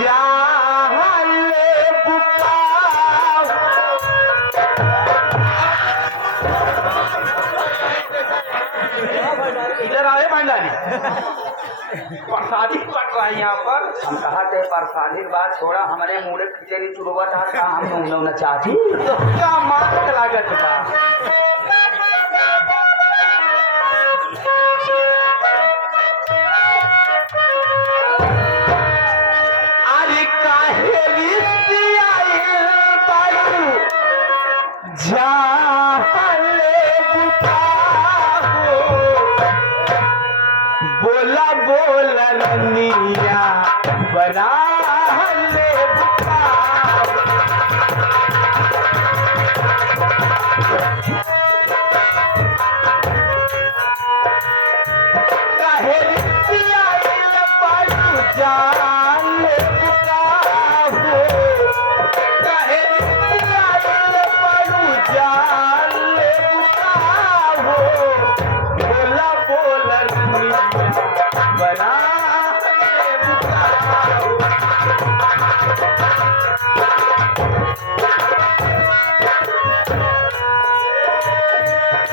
जाले बुका इधर आए भंडारी प्रसादी पट रहा है यहाँ पर। हम कहा थे प्रसादी बात छोड़ा हमारे मुड़े खिचड़ी चुड़वा था हम न चाहती तो क्या मात लागत बा। अरे काहे रिसियाइल बारू जाले बुका हो बोला बोला रनिया बना ले बुका काहे रिसियाइल बारू जाले बुका हो काहे रिसियाइल बारू जाले बुका हो बोला बोला रनिया बना ले बुका हो।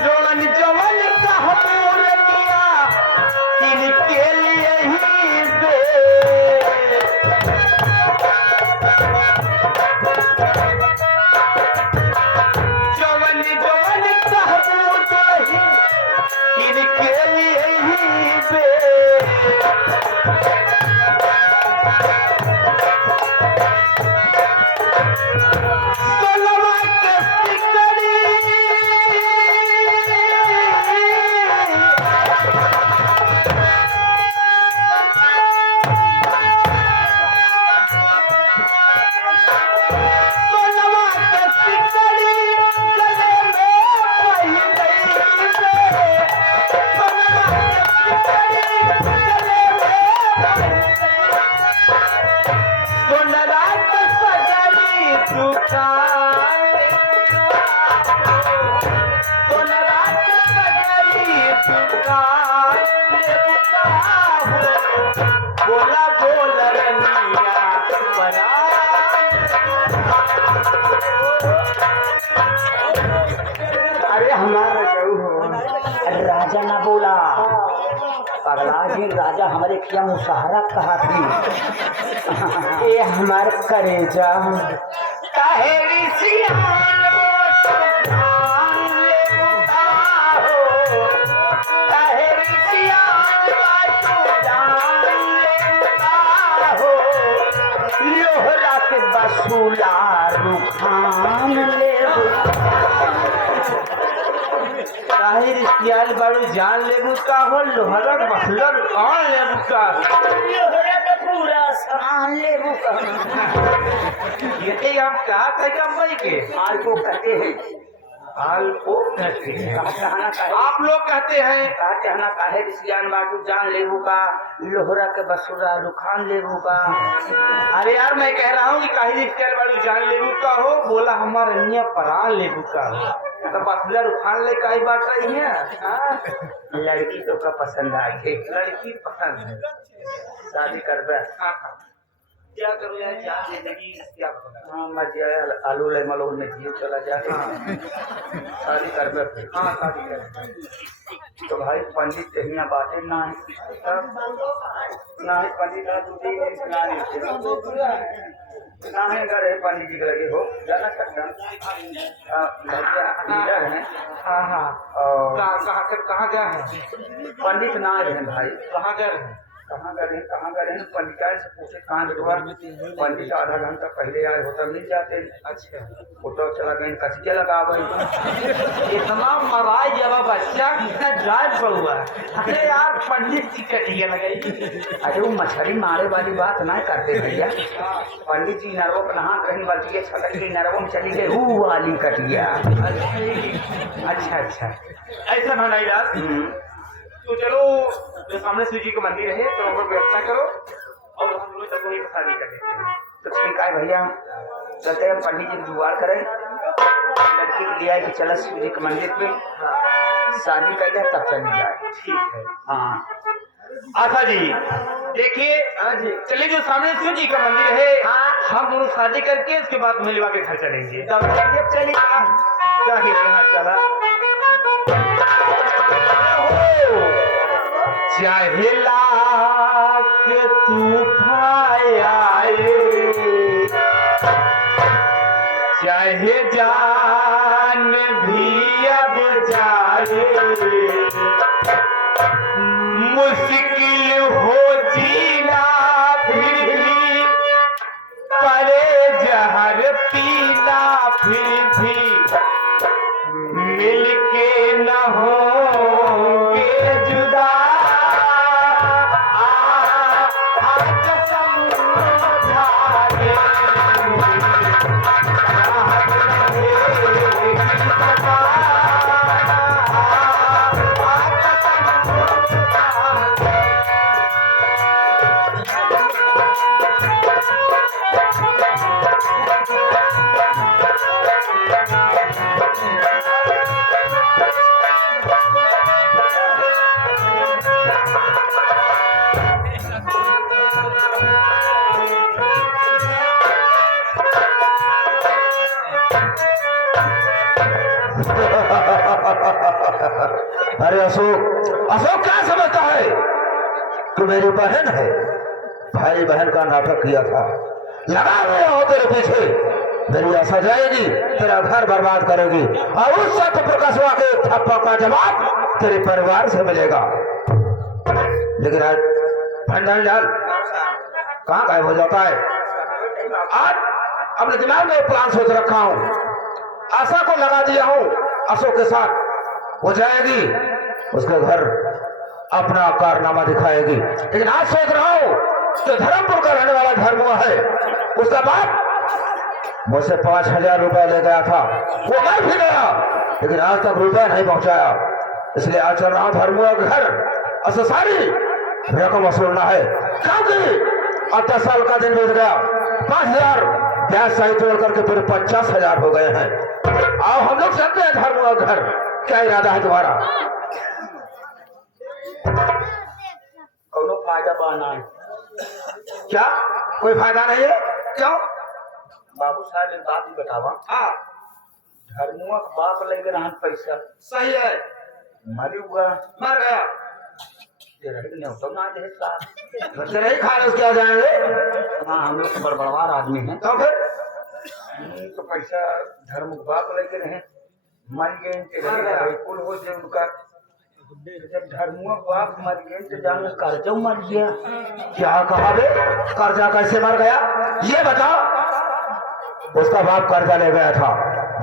जवन जवन कहबूरनिया इनके लिए ही बे जवन जवन कहबूरही इनके लिए ही बे सोलवा के सिकड़ी सोलवा के सिकड़ी गले में पहिरई बे सोलवा के सिकड़ी गले में पहिरई सोनरा के सगरी दुकान सोनरा के सगरी दुकान बोला बोला रनिया बना अरे हमारा जरूर हो राजा ना बोला पगला जी राजा हमारे क्या मुसहरा कहा थी ये हमार करेजा काहे रिसियान जान ले बुका हो काहे रिसियान बाजू जान ले बुका हो लोहरा के बसूला रुखान ले बुका काहे रिसियान बाजू जान ले बुका हो लोहरा के बसूला रुखान ले बुका पूरा सामान ले ये आप क्या कहते हैं भाई के हाल को कहते हैं हाल को कहते हैं कहना कहे आप लोग कहते हैं कहना काहे रिसियान बाटू जान लेबू का लोहरा के बसुरा रुखान लेबू का अरे यार मैं कह रहा हूँ कि कहीं स्केल वाली जान लेबू का हो बोला हमारे निया परान लेबू का तो बसुरा रुखान ले का ही बात रही है हाँ? लड़की तो का पसंद आई है लड़की पसंद है शादी कर बे क्या करो यार जान जिंदगी क्या करो हाँ मजे आलू ले मलो में जीव चला जाए शादी कर बे हाँ शादी कर तो भाई पंडित कहीं बातें ना है ना है पंडित ना दूसरी ना है घर है पंडित जी के लगे हो जाना सकता है हाँ हाँ और कहाँ गया है पंडित ना आए हैं भाई कहाँ गए हैं कहाँ गए पंडिताई से पूछे कहाँ द्वार पंडित आधा घंटा पहले आए होटल मिल जाते अच्छा फोटो चला गए कचके लगा गए इतना मराई जब बच्चा कितना ड्राइव पर हुआ अरे यार पंडित जी कटिया लगाई अरे वो मछली मारे वाली बात ना करते भैया पंडित जी नरवो पर नहा कहीं बल्कि छटक की नरवो में चली गई वो वाली कटिया अच्छा अच्छा ऐसा होना यार तो चलो जो सामने शिव जी का मंदिर है तो वहाँ पर व्यवस्था करो और हम लोग तक वही शादी कर देते हैं। तो ठीक है भैया चलते हैं पंडित जी की जुगाड़ करें लड़की के लिए कि चलो शिव जी के मंदिर पे शादी करते हैं तब चली जाए। ठीक है हाँ आशा जी देखिए, चलिए जो सामने शिव जी का मंदिर है, हम दोनों शादी करके उसके बाद मिलवा के घर चलेंगे। चलिए जाके यहाँ चला चाहे लाख तूफान आए, चाहे जान भी अब जाए, मुश्किल हो जीना फिर भी, परे जहर पीना फिर भी, मिलके न होंगे जुदा, कसम उठा ले, अरे अशोक, अशोक क्या समझता है कि मेरी बहन है? भाई बहन का नाटक किया था, लगा हुआ हो तेरे पीछे, मेरी आशा जाएगी, तेरा घर बर्बाद करेगी, और उस सत्य प्रकाशवा के थप्पड़ का जवाब तेरे परिवार से मिलेगा। लेकिन आज भंडार जाल कहाँ गायब हो जाता है? आज अपने दिमाग में प्लान सोच रखा हूँ, आशा को लगा दिया हूँ, अशोक के साथ हो जाएगी, उसके घर अपना कारनामा दिखाएगी। लेकिन आज सोच रहा हूँ कि धर्मपुर का रहने वाला धर्मुआ है, उसका बाप मुझसे 5000 रुपया ले गया था, वो मर भी गया, लेकिन आज तक रुपया नहीं पहुंचाया। इसलिए आज चल रहा हूँ धर्मुआ के घर, असो सारी रकम वसूलना है, क्योंकि अब 10 साल का दिन बीत गया, 5000 ब्याज सहित जोड़ करके फिर 50,000 हो गए हैं। आओ हम लोग चलते हैं धर्मुआ घर। क्या इरादा है तुम्हारा? कोनो फायदा बना है क्या कोई फायदा नहीं है? क्यों? बाबू साहब एक बात ही बतावा, हाँ धर्मुआ का बाप लेके रहन पैसा सही है, मरी हुआ मर गया, तो ना दे साहब, बच्चे नहीं खा रहे, उसके आ जाएंगे हाँ हम लोग बड़बड़वार आदमी हैं, तो फिर तो पैसा धर्म के बाप लेके रहे, मर गए कुल हो जाए उनका, जब धर्मुआ बाप मर गए तो जान कर्जा मर गया। क्या कहा बे? कर्जा कैसे मर गया ये बता। उसका बाप कर्जा ले गया था,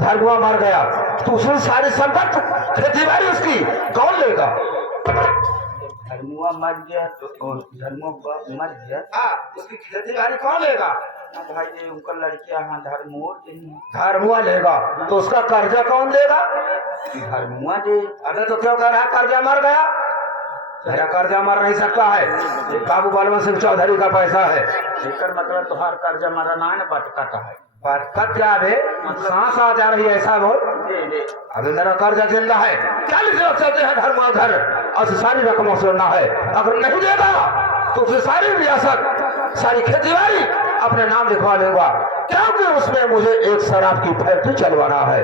धर्मुआ मर गया, तो उसने सारी संपत्ति खेती बाड़ी उसकी कौन लेगा? धर्मुआ मर गया तो धर्मुआ बाप मर गया, उसकी खेती बाड़ी कौन लेगा? भाई जी उनका लड़कियां हाँ धर्मुआ धर्मुआ लेगा, तो उसका कर्जा कौन देगा? धर्मुआ जी। अरे तो क्यों कह रहा कर्जा मर गया? मेरा कर्जा मर नहीं सकता है, बाबू बलवंत सिंह चौधरी का पैसा है। लेकर मतलब तुम्हारा कर्जा मरा ना है, बटकता है। बटकत क्या है? सांस आ जा रही है ऐसा बोल। अभी मेरा कर्जा जिंदा है, 40 लोग चलते हैं धर्मुआ घर, और सारी रकम वसूलना है। अगर नहीं देगा तो उसे सारी रियासत सारी खेती बाड़ी अपने नाम लिखवा लूंगा, क्योंकि उसमें मुझे एक शराब की फैक्ट्री चलवाना है।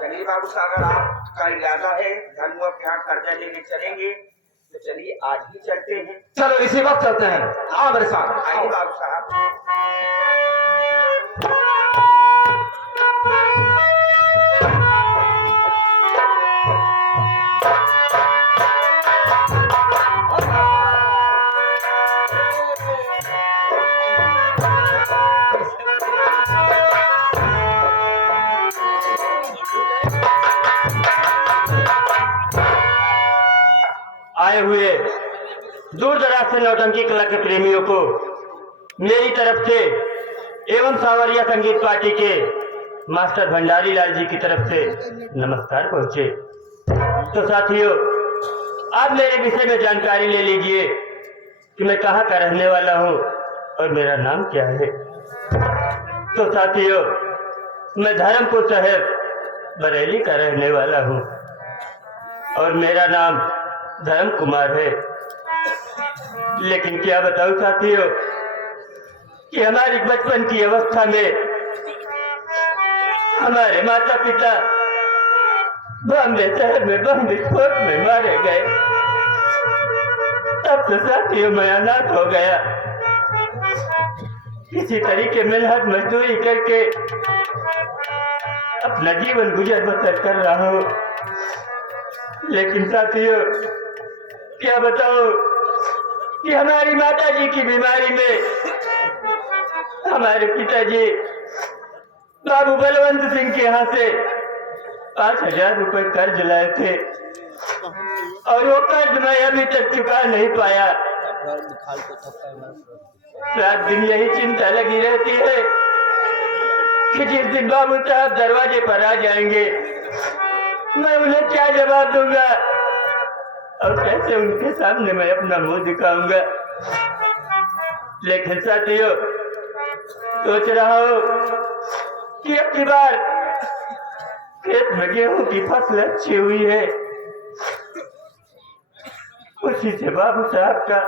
चलिए बाबू साहब, अगर आपका इरादा है धर्मुआ के यहाँ कर्जा लेने चलेंगे तो चलिए आज ही चलते हैं। चलो इसी वक्त चलते हैं, आओ मेरे साथ। आइए बाबू साहब। आए हुए दूर दराज से नौटंकी कला के प्रेमियों को मेरी तरफ से एवं सावरिया संगीत पार्टी के मास्टर भंडारी लाल जी की तरफ से नमस्कार पहुंचे। तो साथियों, आप मेरे विषय में जानकारी ले लीजिए कि मैं कहाँ का रहने वाला हूँ और मेरा नाम क्या है। तो साथियों, मैं धर्मपुर शहर बरेली का रहने वाला हूँ और मेरा नाम धर्म कुमार है। लेकिन क्या बताऊं साथियों कि हमारी बचपन की अवस्था में हमारे माता पिता बॉम्बे शहर में बम विस्फोट में मारे गए। तब तो साथियों मैं अनाथ हो गया। किसी तरीके मेहनत मजदूरी करके अपना जीवन गुजर बसर कर रहा हूँ। लेकिन साथियों क्या बताओ कि हमारी माता जी की बीमारी में हमारे पिताजी बाबू बलवंत सिंह के यहाँ से 5,000 रुपए कर्ज लाए थे और वो कर्ज मैं अभी तक चुका नहीं पाया। रात दिन यही चिंता लगी रहती है कि जिस दिन बाबू साहब दरवाजे पर आ जाएंगे मैं उन्हें क्या जवाब दूंगा और कैसे उनके सामने मैं अपना मुंह दिखाऊंगा। लेकिन साथियों सोच रहा हूँ कि अब की बार खेत में गेहूं की फसल अच्छी हुई है, उसी से बाबू साहब का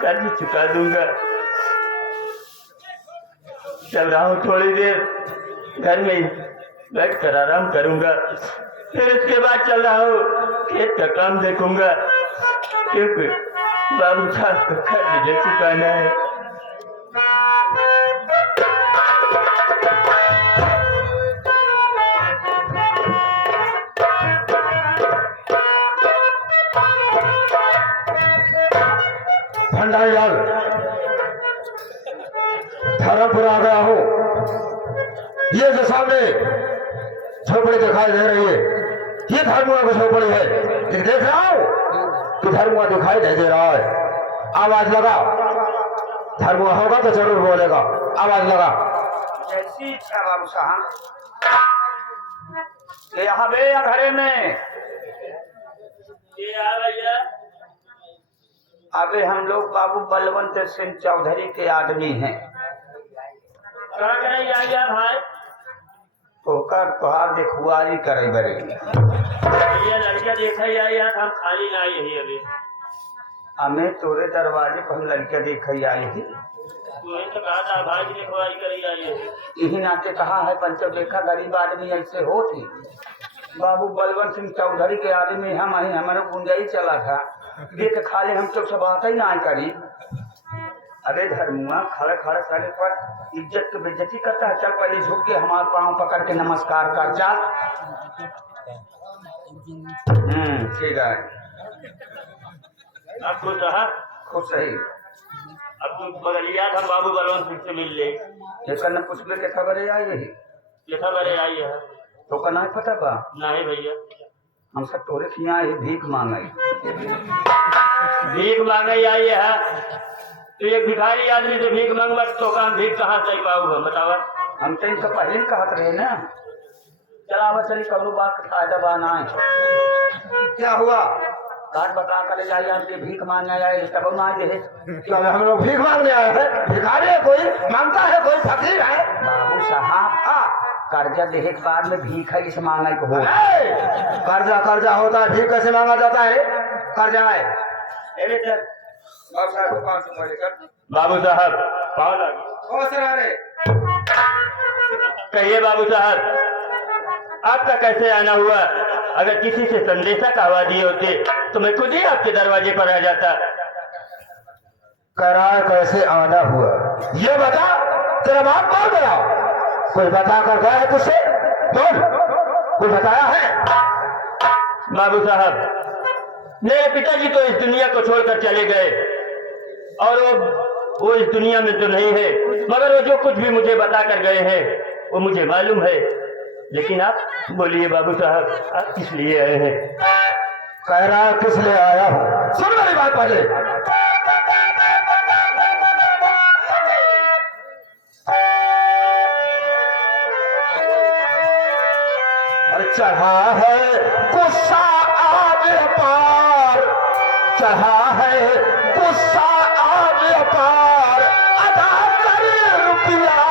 कर्ज चुका दूंगा। चल रहा हूँ, थोड़ी देर घर में बैठ कर आराम करूंगा, फिर उसके बाद चल रहा हूँ खेत का काम देखूंगा, क्योंकि बाबू साहब का कर्ज मुझे चुकाना है। भंडारी लाल धर्मपुर आ गया हूँ। ये जो सामने झोपड़ी दिखाई दे रही है ये धर्मुआ की झोपड़ी है। लेकिन देख रहा हूँ कि धर्मुआ दिखाई नहीं दे रहा है। आवाज लगा, धर्मुआ होगा तो जरूर बोलेगा। आवाज लगा। जैसी इच्छा बाबू साहब यहाँ बे या घरे में अबे हम लोग बाबू बलवंत सिंह चौधरी के आदमी हैं। भाई होकर तुहार देखुआरी करे बरे ये लड़का देखा हम खाली ना यही अभी हमें तोरे दरवाजे पर हम लड़के देखे आई थी। तो कहा था भाई की देखवाई करी आई है। यही नाते कहा है पंचो देखा गरीब आदमी ऐसे होती। बाबू बलवंत सिंह चौधरी के आदमी हम ही हमारे गुंजाई चला था देख खाली हम तो सब बात ही ना करी। अरे धर्मुआ खड़े खड़े खड़े पर इज्जत की बेइज्जती करता है। चल पहले झुक के हमारे पाँव पकड़ के नमस्कार कर चल। ठीक है अब खुश रहा, खुश सही। अब तू बगलिया था बाबू बलवंत सिंह से मिल ले। एक न कुछ के खबर आई यही ये खबर आई है तो का नहीं पता बा। नहीं भैया हम सब तोरे खिया ही भीख मांगे भीख मांगे आई है। तो एक भिखारी आदमी से भीख मांगवा तो काम भीख कहाँ से पाऊंगा बतावा। हम तो इनका पहले ही कहत रहे ना। चला आवा चली कबू बात का फायदा बा ना है। क्या हुआ? बात बता कर जाए आपके भीख मांगने आए तब ना दे। क्या हम लोग भीख मांगने आए हैं? भिखारी है कोई, मांगता है कोई, फकीर है। बाबू साहब कर्जा देहे के बाद में भीख है इसे मांगना को हो। कर्जा कर्जा होता है, भीख कैसे मांगा जाता है? कर्जा है। बाबू साहब पाओ कहिए बाबू साहब आपका कैसे आना हुआ? अगर किसी से संदेशा का आवाज दिए होते तो मैं खुद ही आपके दरवाजे पर आ जाता। करार कैसे आना हुआ ये बता। तेरा बाप कौन गया? कोई बता कर गया है तुझसे? बोल, कोई बताया है? बाबू साहब मेरे पिताजी तो इस दुनिया को छोड़कर चले गए और वो इस दुनिया में तो नहीं है, मगर वो जो कुछ भी मुझे बता कर गए हैं वो मुझे मालूम है। लेकिन आप बोलिए बाबू साहब आप किस लिए आए हैं? कह रहा है किस लिए आया हूँ? सुन मेरी बात पहले। चढ़ा है गुस्सा आगे पार, चढ़ा है गुस्सा आगे पार, अदा कर रुपया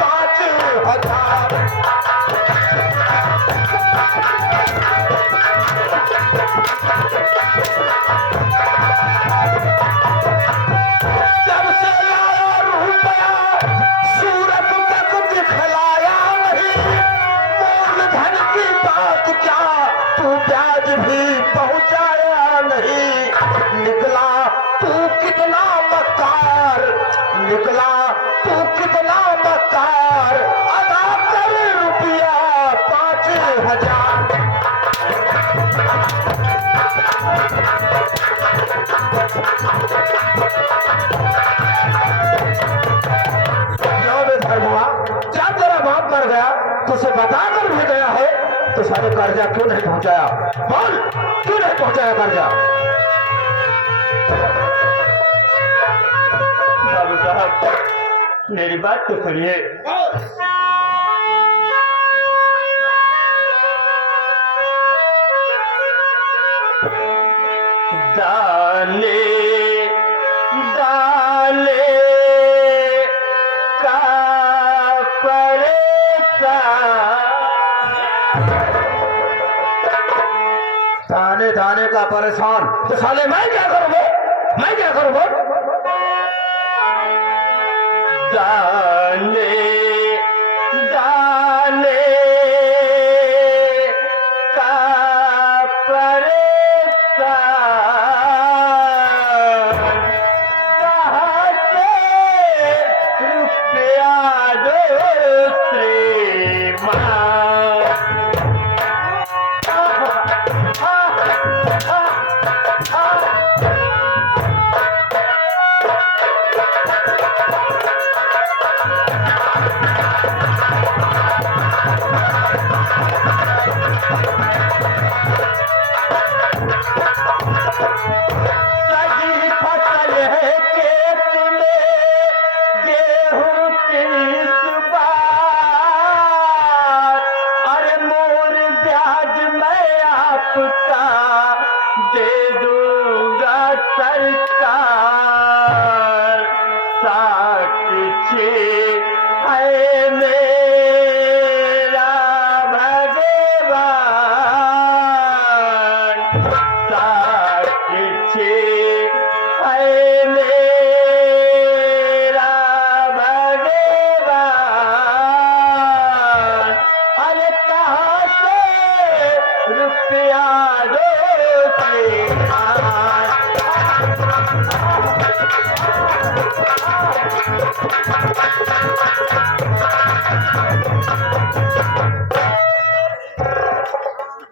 5,000। निकला तू कितना मक्कार, अदा कर रुपया 5,000। क्यों बे धर्मुआ, क्या तेरा बाप मर गया तुझे बता कर भी गया है तो सारे कर्जा क्यों नहीं पहुंचाया? बोल, क्यों नहीं पहुंचाया कर्जा? बाबू साहब मेरी बात तो सुनिए। दाने दाने का दाने दाने का परेशान तो साले मैं क्या करूं बे? मैं क्या करूं बे? दाने दाने का परेशान कहाँ से रुपया दूसरे माँ। सजी फसल है खेत में गेहूं की बार, अरे मोर ब्याज मैं आपका दे दूंगा सरकार। साक्षी है मेरा भगवान, साक्षी है मेरा भगवान। अरे कहाँ से रुपया दूसरे माँ।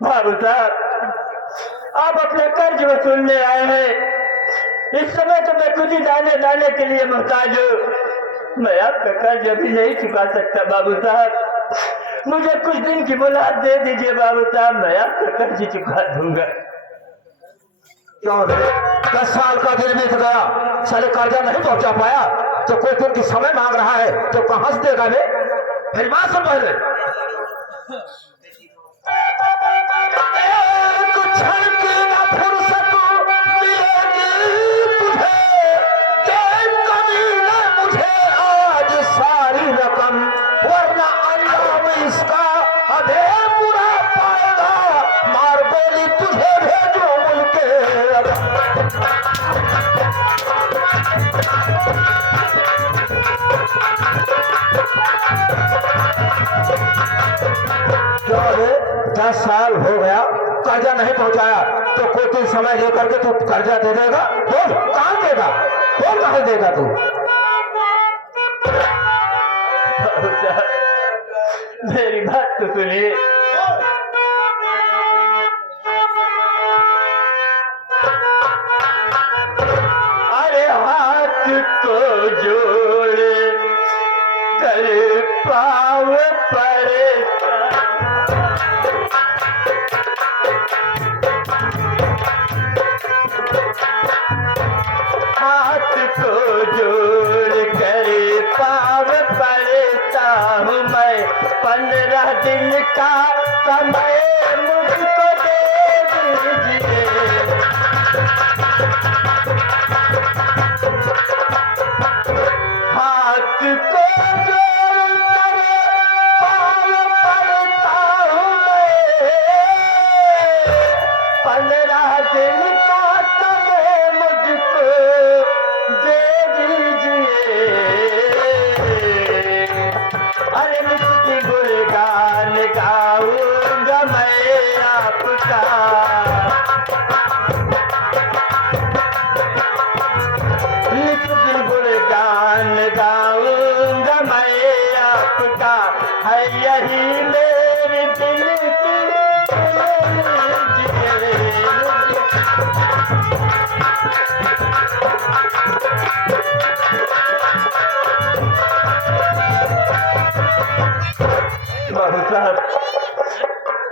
बाबू साहब आप अपने कर्ज वसूलने आए हैं। इस समय तो मैं खुद ही दाने दाने के लिए मोहताज हूँ। मैं आपका कर्ज अभी नहीं चुका सकता बाबू साहब, मुझे कुछ दिन की मोहलत दे दीजिए बाबू साहब, मैं आपका कर्ज चुका दूंगा। क्यों रे? 10 साल का दिन बीत गया, साले कर्जा नहीं पहुंचा पाया तो कोई दिन की समय मांग रहा है तो कहां से देगा बे? मेरी बात सुन पहले। कुछ की ना फुर्सत मिलेगी तुझे, के कमी न मुझे आज सारी रकम, वरना अंजाम इसका अधे बुरा पाएगा, मार गोली तुझे भेजो मुल्के क्या है? 10 साल हो गया कर्जा नहीं पहुंचाया तो कोई दिन समय लेकर के तू कर्जा दे देगा? बोल कहां देगा? बोल कहां देगा तू? बाबू साहब मेरी बात तो सुनिए। अरे हाथ को जोड़ कर पाव पड़े, हाथ को जोड़ कर पाव पड़ता हूँ मैं, 15 दिन का समय मुझको दे दीजिए। हाथ को जोड़कर पाव पड़ता हूँ मैं, 15 दिन का समय मुझको दे दीजिए। अरे नित्य गुणगान गाऊंगा मैं आपका, नित्य गुणगान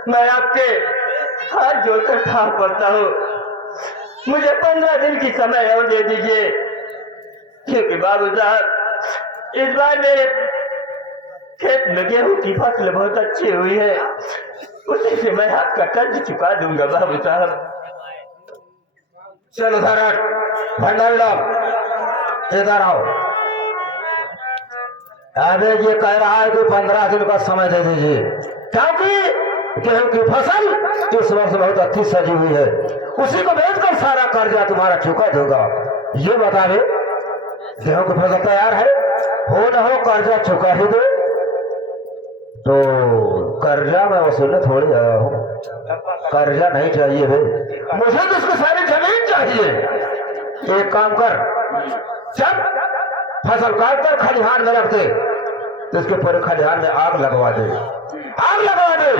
मैं आपके हाथ जोड़कर ठाक पड़ता हूँ, मुझे 15 दिन की समय और दे दीजिए, क्योंकि बाबू साहब इस बार मेरे खेत में गेहूं की फसल बहुत अच्छी हुई है, उसी से मैं आपका कर्ज चुका दूंगा बाबू साहब। चलो धरट भंडारी लाल इधर आओ। अबे ये कह रहा है कि 15 दिन का समय दे दीजिए, क्योंकि गेहूं की फसल इस वर्ष बहुत अच्छी सजी हुई है, उसी को बेचकर सारा कर्जा तुम्हारा चुका दूंगा। ये बतावे गेहूं की फसल तैयार है, हो न हो कर्जा चुका ही दो। तो कर्जा मैं वसूलने थोड़ी आया हूँ, कर्जा नहीं चाहिए भाई, मुझे तो उसकी सारी जमीन चाहिए। एक काम कर, जब फसल काट कर खलिहान में रख दे, तो इसके पूरे खलिहान में आग लगवा दे, आग लगवा दे,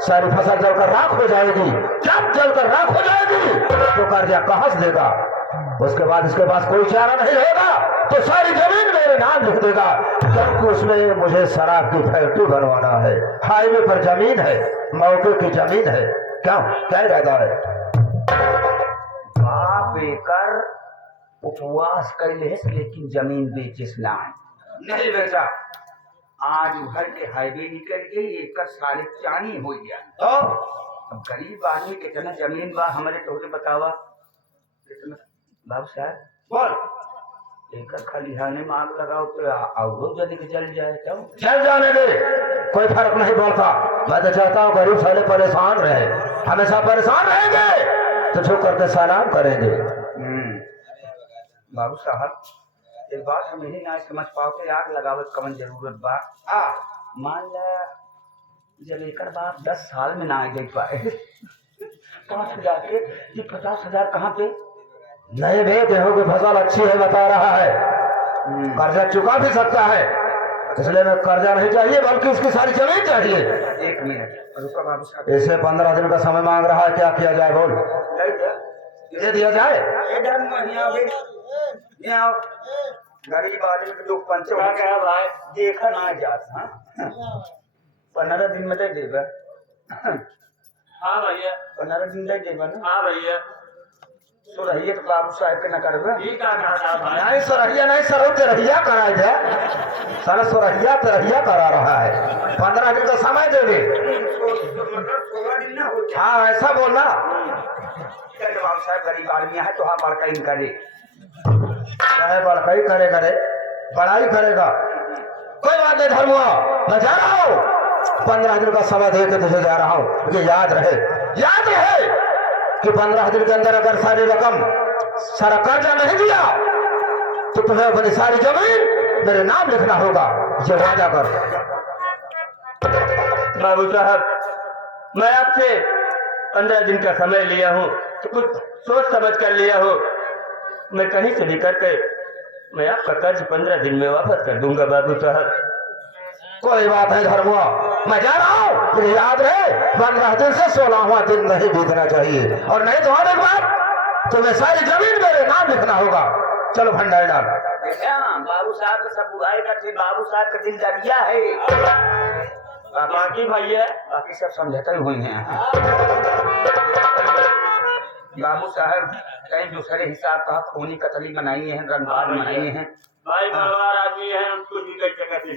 सारी फसल जलकर राख हो जाएगी। जब जलकर राख हो जाएगी तो कर्जा कहाँ से देगा? उसके बाद इसके पास कोई चारा नहीं होगा तो सारी जमीन मेरे नाम लिख देगा, जबकि उसमें मुझे शराब की फैक्ट्री बनवाना है, हाईवे पर जमीन है, मौके की जमीन है। क्या क्या इरादा है? बाप बेकर उपवास कैले है, लेकिन जमीन बेचिस ना नहीं बेचा। आज घर के हाईवे निकल गई, एक 4.5 हो गया। तो अब गरीब आदमी कितना जमीन बा हमारे तोहरे बतावा कितना? बाबू साहब बोल, एक खलिहाने में आग लगाओ तो आओ जल्दी के जल जाए। क्यों चल जाने दे, कोई फर्क नहीं पड़ता। मैं तो चाहता हूँ गरीब साले परेशान रहे, हमेशा परेशान रहेंगे तो जो करके सलाम करेंगे। बाबू साहब एक बात हम यही ना समझ पाओ कि आग लगावत कवन जरूरत बा। मान ला जब एकर बाप 10 साल में ना आ जाए पाए 5,000 के, ये 50,000 कहाँ पे? नहीं भाई, गेहूं की फसल अच्छी है बता रहा है, कर्जा चुका भी सकता है, इसलिए मैं कर्जा नहीं चाहिए बल्कि उसकी सारी जमीन चाहिए। 1 मिनट रुको बाबू साहब, इसे 15 दिन का समय मांग रहा है, क्या किया जाए बोल? दे दिया जाए। गरीब आदमी के दुख पंचो भाई देखा ना जाता। 15 दिन में दे देगा। हाँ भैया, 15 दिन दे देगा ना? हाँ भैया, तो रहिए तो बाबू साहब के न करबे। नहीं सोरहिया नहीं सर, तेरहिया कराए जाए, सारा सोरहिया तेरहिया करा रहा है। 15 दिन का समय दे दे। 16 दिन ना हो। हाँ ऐसा बोलना। बाबू साहब गरीब आदमी है तो हाँ बड़का इन करे, चाहे बड़काई करे करे, बड़ाई करेगा, कोई बात नहीं धर्मुआ, मैं जा रहा हूँ। 15 दिन का समय दे के तुझे जा रहा हूँ। ये याद रहे कि 15 दिन के अंदर अगर सारी रकम सारा कर्जा नहीं दिया तो तुम्हें अपनी सारी जमीन मेरे नाम लिखना होगा। ये वादा कर। बाबू साहब मैं आपसे 15 दिन का समय लिया हूँ तो कुछ सोच समझ कर लिया हो, मैं कहीं से भी करके मैं आपका कर्ज 15 दिन में वापस कर दूंगा बाबू साहब। कोई बात नहीं धर्मुआ, मैं जा रहा हूँ। मुझे याद रहे 15 दिन से 16वां दिन नहीं बीतना चाहिए, और नहीं तो और एक बात, तुम्हें सारी जमीन मेरे नाम लिखना होगा। चलो भंडारी डाल। बाबू साहब का सब बुराई करते, बाबू साहब का दिल दरिया है। बाकी भैया बाकी सब समझते हुए हैं। बाबू साहब कहीं दूसरे हिसाब का खूनी कतली बनाई है, रंगबाज बनाई है। भाई बलवार आदमी है, उसको भी कई जगह से